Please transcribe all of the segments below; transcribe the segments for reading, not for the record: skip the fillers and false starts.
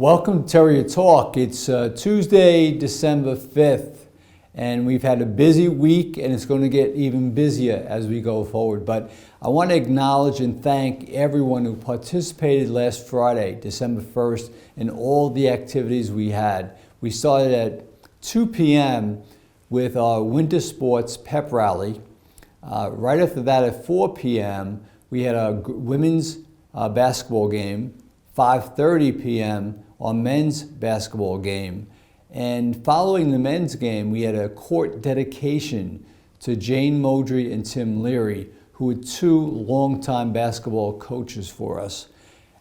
Welcome to Terrier Talk. It's Tuesday, December 5th, and we've had a busy week, and it's going to get even busier as we go forward. But I want to acknowledge and thank everyone who participated last Friday, December 1st, in all the activities we had. We started at 2 p.m. with our winter sports pep rally. Right after that, at 4 p.m., we had a women's basketball game. 5:30 p.m. our men's basketball game. And following the men's game, we had a court dedication to Jane Modry and Tim Leary, who were two longtime basketball coaches for us.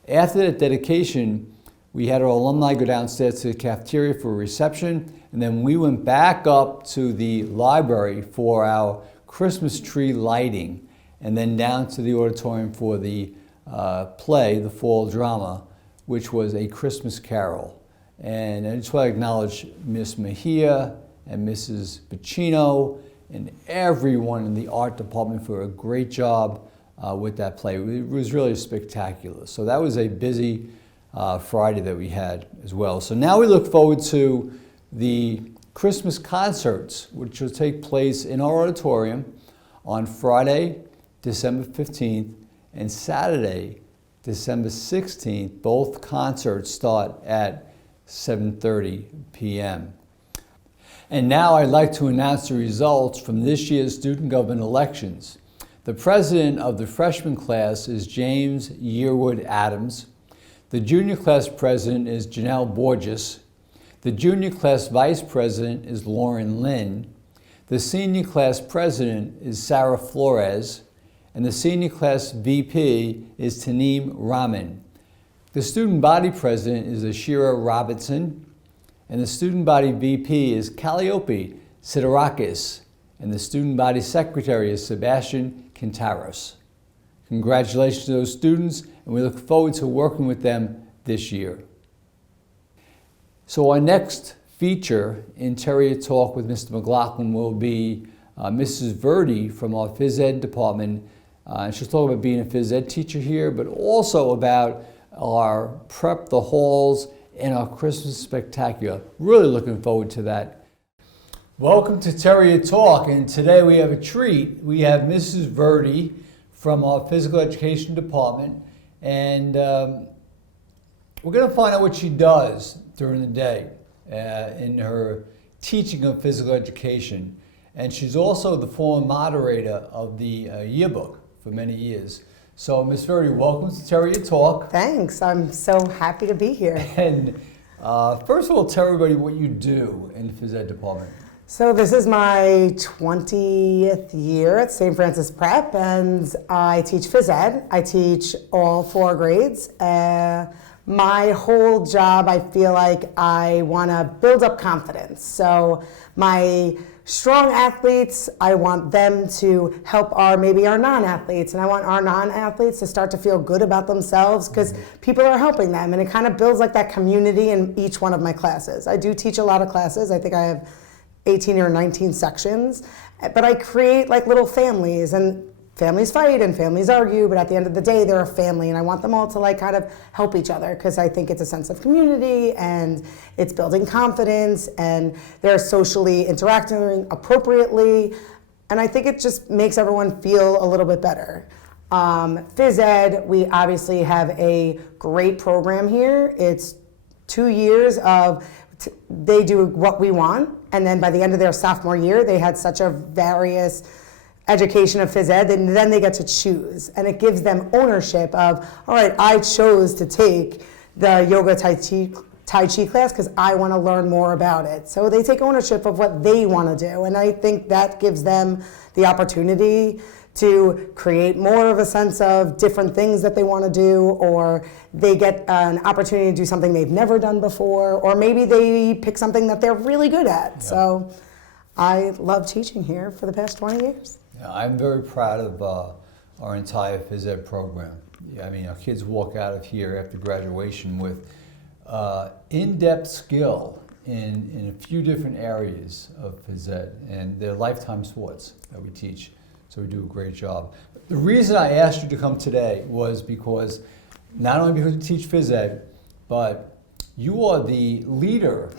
After that dedication, we had our alumni go downstairs to the cafeteria for a reception, and then we went back up to the library for our Christmas tree lighting, and then down to the auditorium for the play, the fall drama, which was A Christmas Carol. And I just want to acknowledge Miss Mejia and Mrs. Bacino and everyone in the art department for a great job with that play. It was really spectacular. So that was a busy Friday that we had as well. So now we look forward to the Christmas concerts, which will take place in our auditorium on Friday, December 15th, and Saturday, December 16th. Both concerts start at 7:30 p.m. And now I'd like to announce the results from this year's student government elections. The president of the freshman class is James Yearwood Adams. The junior class president is Janelle Borges. The junior class vice president is Lauren Lynn. The senior class president is Sarah Flores. And the senior class VP is Taneem Rahman. The student body president is Ashira Robertson, and the student body VP is Calliope Siderakis, and the student body secretary is Sebastian Quintaros. Congratulations to those students, and we look forward to working with them this year. So our next feature in Terrier Talk with Mr. McLaughlin will be Mrs. Verdi from our Phys Ed department. And she'll talk about being a Phys Ed teacher here, but also about our Prep the Halls and our Christmas Spectacular. Really looking forward to that. Welcome to Terrier Talk, and today we have a treat. We have Mrs. Verdi from our Physical Education Department, and we're going to find out what she does during the day in her teaching of physical education. And she's also the former moderator of the yearbook for many years. So, Ms. Verdi, welcome to Terrier Talk. Thanks. I'm so happy to be here. And first of all, tell everybody what you do in the Phys Ed department. So this is my 20th year at St. Francis Prep, and I teach Phys Ed. I teach all 4 grades. My whole job, I feel like I want to build up confidence. So my strong athletes, I want them to help maybe our non-athletes, and I want our non-athletes to start to feel good about themselves because people are helping them, and it kind of builds like that community in each one of my classes. I do teach a lot of classes. I think I have 18 or 19 sections, but I create like little families, and families fight and families argue, but at the end of the day, they're a family, and I want them all to like kind of help each other because I think it's a sense of community and it's building confidence and they're socially interacting appropriately, and I think it just makes everyone feel a little bit better. Phys Ed, we obviously have a great program here. It's 2 years of they do what we want, and then by the end of their sophomore year, they had such a various education of Phys Ed, and then they get to choose. And it gives them ownership of, all right, I chose to take the yoga Tai Chi class because I want to learn more about it. So they take ownership of what they want to do. And I think that gives them the opportunity to create more of a sense of different things that they want to do, or they get an opportunity to do something they've never done before, or maybe they pick something that they're really good at. Yeah. So I love teaching here for the past 20 years. Yeah, I'm very proud of our entire Phys Ed program. Yeah, I mean, our kids walk out of here after graduation with in-depth skill in a few different areas of Phys Ed, and they're lifetime sports that we teach. So we do a great job. The reason I asked you to come today was because not only because you teach Phys Ed, but you are the leader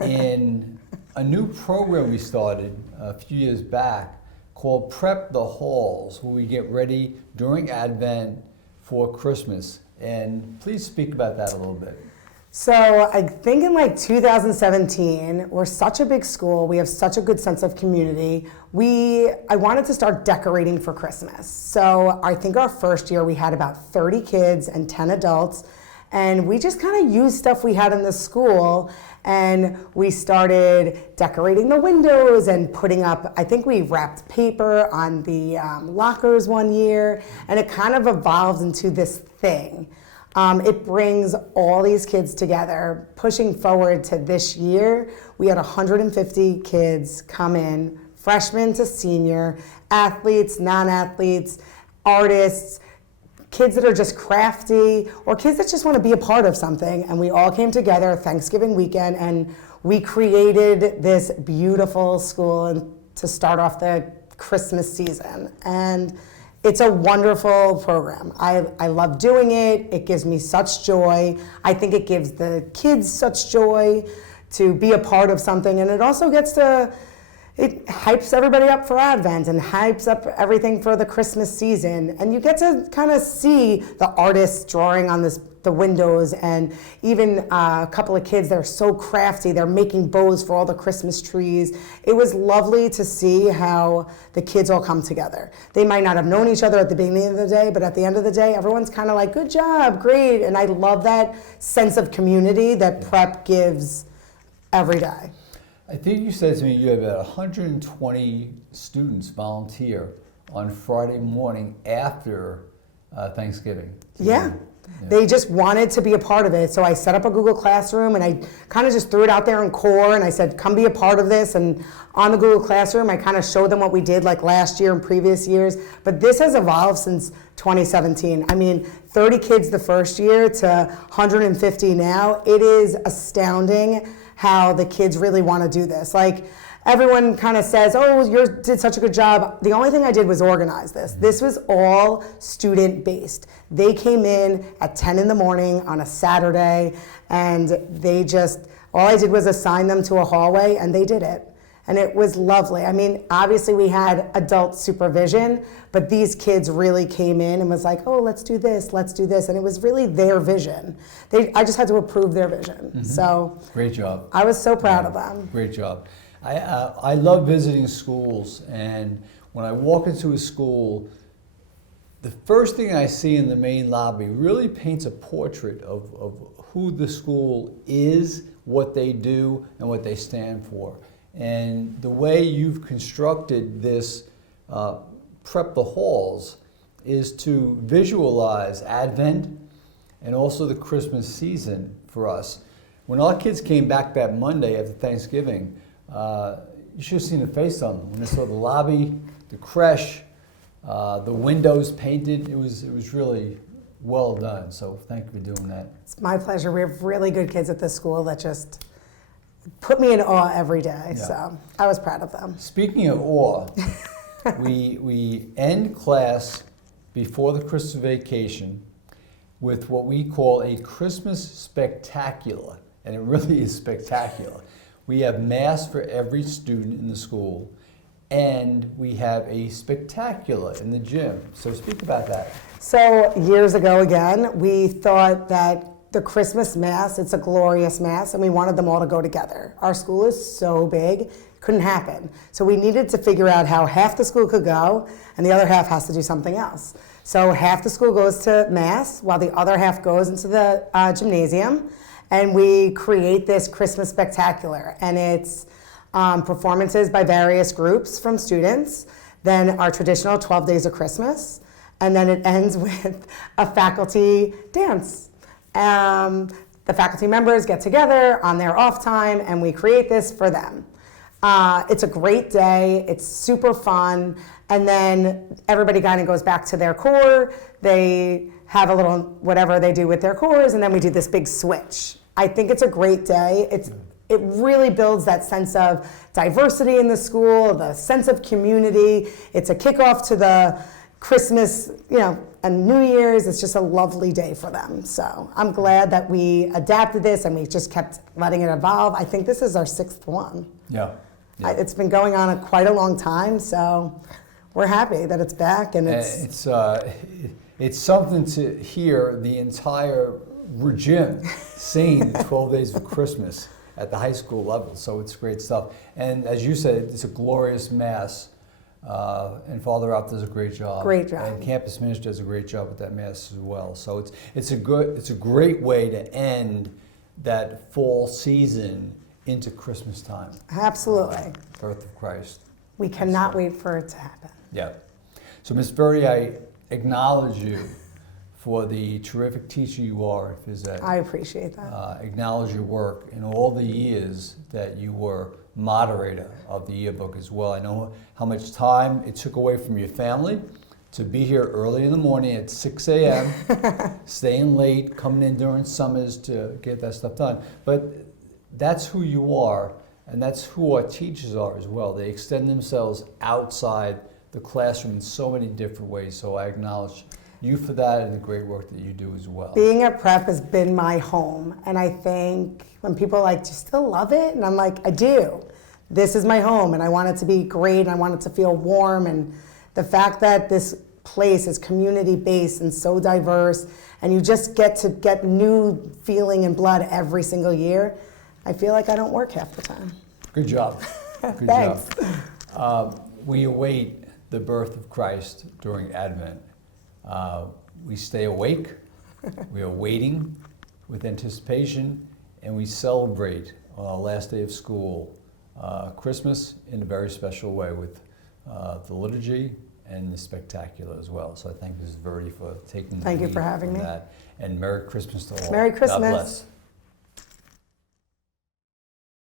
in a new program we started a few years back called Prep the Halls, where we get ready during Advent for Christmas. And please speak about that a little bit. So I think in like 2017, we're such a big school, we have such a good sense of community. I wanted to start decorating for Christmas. So I think our first year we had about 30 kids and 10 adults, and we just kind of used stuff we had in the school, and we started decorating the windows and putting up, I think we wrapped paper on the lockers one year, and it kind of evolved into this thing. It brings all these kids together. Pushing forward to this year, we had 150 kids come in, freshmen to senior, athletes, non-athletes, artists, kids that are just crafty, or kids that just want to be a part of something. And we all came together Thanksgiving weekend, and we created this beautiful school to start off the Christmas season. And it's a wonderful program. I love doing it. It gives me such joy. I think it gives the kids such joy to be a part of something. And it also it hypes everybody up for Advent and hypes up everything for the Christmas season. And you get to kind of see the artists drawing on the windows, and even a couple of kids that are so crafty, they're making bows for all the Christmas trees. It was lovely to see how the kids all come together. They might not have known each other at the beginning of the day, but at the end of the day, everyone's kind of like, good job, great. And I love that sense of community that prep gives every day. I think you said to me you had about 120 students volunteer on Friday morning after Thanksgiving. Yeah. They just wanted to be a part of it. So I set up a Google Classroom, and I kind of just threw it out there in core, and I said, come be a part of this. And on the Google Classroom, I kind of showed them what we did like last year and previous years. But this has evolved since 2017. I mean, 30 kids the first year to 150 now. It is astounding how the kids really want to do this. Like, everyone kind of says, oh, you did such a good job. The only thing I did was organize this. This was all student-based. They came in at 10 in the morning on a Saturday, and all I did was assign them to a hallway, and they did it. And it was lovely. I mean, obviously we had adult supervision, but these kids really came in and was like, oh, let's do this. And it was really their vision. I just had to approve their vision. Mm-hmm. So great job. I was so proud of them. Great job. I love visiting schools, and when I walk into a school, the first thing I see in the main lobby really paints a portrait of who the school is, what they do, and what they stand for. And the way you've constructed this Prep the Halls is to visualize Advent and also the Christmas season for us. When our kids came back that Monday after Thanksgiving, you should have seen the face on them when they saw the lobby, the creche, the windows painted. It was really well done. So thank you for doing that. It's my pleasure. We have really good kids at this school that just put me in awe every day. Yeah. So I was proud of them. Speaking of awe, we end class before the Christmas vacation with what we call a Christmas spectacular, and it really is spectacular. We have mass for every student in the school, and we have a spectacular in the gym. So speak about that. So years ago again, we thought that the Christmas Mass, it's a glorious Mass, and we wanted them all to go together. Our school is so big, couldn't happen. So we needed to figure out how half the school could go, and the other half has to do something else. So half the school goes to Mass, while the other half goes into the gymnasium, and we create this Christmas spectacular. And it's performances by various groups from students, then our traditional 12 Days of Christmas, and then it ends with a faculty dance. The faculty members get together on their off time, and we create this for them. It's a great day, it's super fun, and then everybody kind of goes back to their core. They have a little whatever they do with their cores, and then we do this big switch. I think it's a great day. It really builds that sense of diversity in the school, the sense of community. It's a kickoff to the Christmas, and New Year's, it's just a lovely day for them. So I'm glad that we adapted this and we just kept letting it evolve. I think this is our 6th one. Yeah. Yeah. It's been going on quite a long time, so we're happy that it's back. And it's something to hear the entire regime sing 12 Days of Christmas at the high school level. So it's great stuff. And as you said, it's a glorious mass. And Father Ralph does a great job. Great job. And campus minister does a great job with that mass as well. So it's a great way to end that fall season into Christmas time. Absolutely. Birth of Christ. We cannot wait for it to happen. Yeah. So Ms. Verdi, I acknowledge you for the terrific teacher you are at Phys Ed. I appreciate that. Acknowledge your work in all the years that you were moderator of the yearbook as well. I know how much time it took away from your family to be here early in the morning at 6 a.m., staying late, coming in during summers to get that stuff done. But that's who you are, and that's who our teachers are as well. They extend themselves outside the classroom in so many different ways. So I acknowledge you for that and the great work that you do as well. Being at Prep has been my home, and I think when people are like, do you still love it? And I'm like, I do. This is my home, and I want it to be great, and I want it to feel warm, and the fact that this place is community-based and so diverse, and you just get to get new feeling and blood every single year, I feel like I don't work half the time. Good job. Good Thanks. job. We await the birth of Christ during Advent. We stay awake, we are waiting with anticipation, and we celebrate on our last day of school Christmas in a very special way with the liturgy and the spectacular as well. So I thank Ms. Verdi for taking the Thank you lead for having on me. that. And Merry Christmas to all. Merry Christmas. God bless.